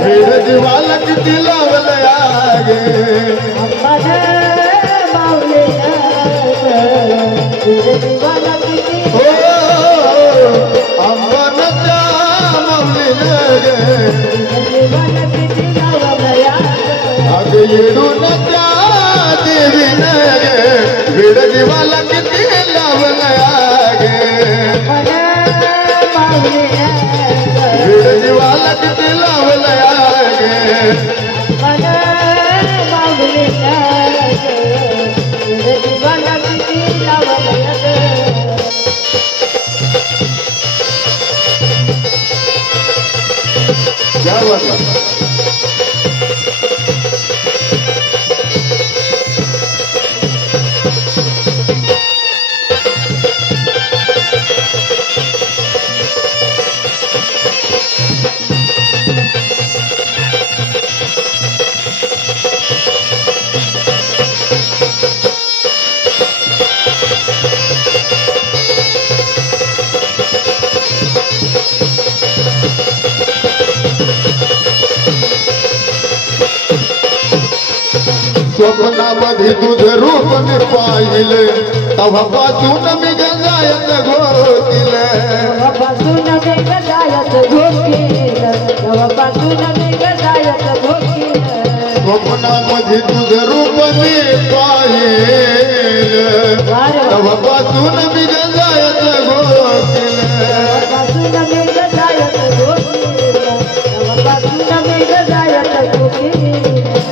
वेड जीवाला किती लावलंय गे हो अंबरच्या माऊलीने गे अग येडून त्या देवीने गे वेड जीवाला किती लावलंय गे वेड जीवाला किती लावलंय गे क्या बात है स्वप्नामध्ये तुझं रूप मी पाहिले तेव्हापासून मी गंगायत घोटीले स्वप्नामध्ये तुझं रूप मी पाहिले तेव्हापासून मी गंगायत घोटीले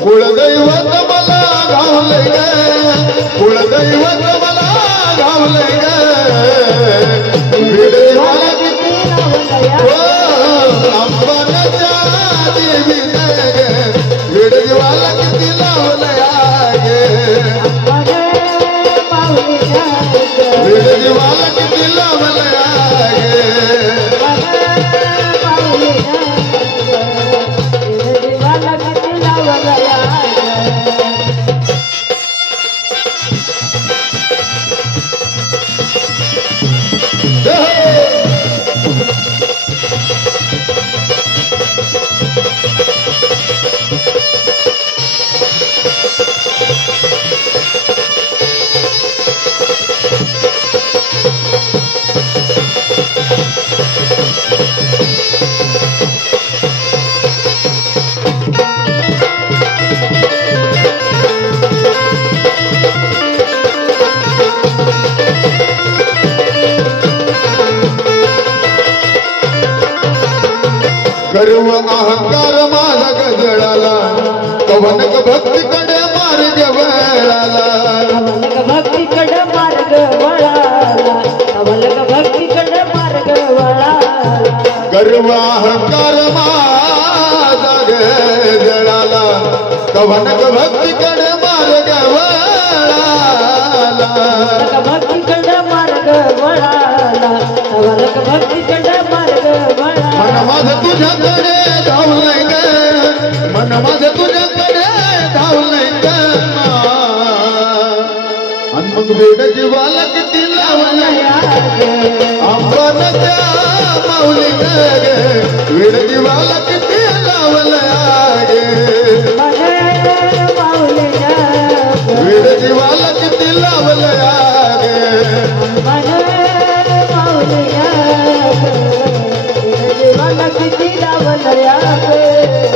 कुलदैवत मला घावले ग कुलदैवत मला घावले ग वेडजीवाला अंबरच्या देवीने ग वेडजीवाला किती लावलंय गे वेडजीवाला किती लावलंय गे गर्व अहंकार माझा गजळाला कवनक भक्तीकडे मार्ग वळाला भक्तीकडे मार्ग वळाला भक्तीकडे मार्ग वळाला गर्व अहंकार माझा गजळाला कवनक भक्तीकडे मार्ग वळाला भक्तीकडे मार्ग वळाला भक्तीकडे मार्ग वळाला मन माझं तुझ्याकडे धावलंय ग मन माझं तुझ्याकडे धावलंय ग आणि मग वेड जीवाला किती लावलंय अंबरच्या माऊलीने ग वेड जीवाला किती लावलंय वेड जीवाला किती लावलंय किती लावलंय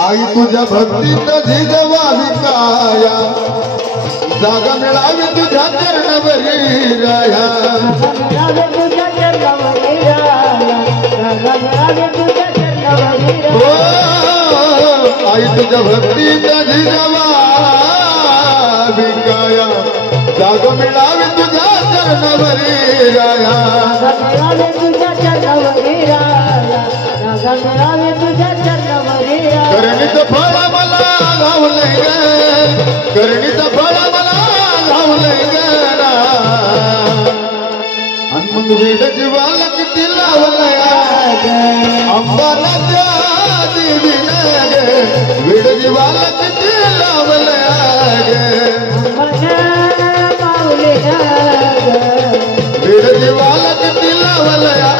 आई तुझ्या भक्तीत झिजवावी काया जागा मिळावी तुझ्या चरणावरी राया आई तुझ्या भक्तीत झिजवावी काया जागा मिळावी तुझ्या चरणावरी विड जीवाला किती लावलया अंबानाच्या देवीने गे विड जीवाला किती लावलया विड जीवाला किती लावलया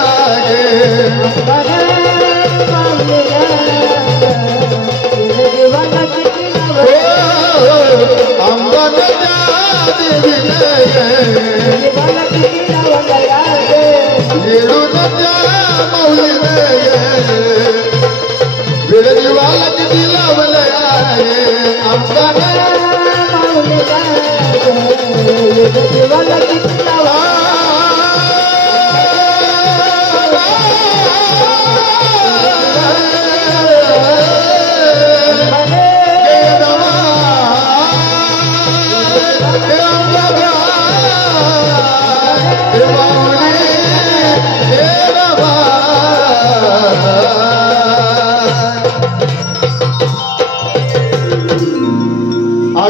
अंबानाच्या देवीने येडूनच्या माऊलीने विड जीवाला किती लावलया अंबाना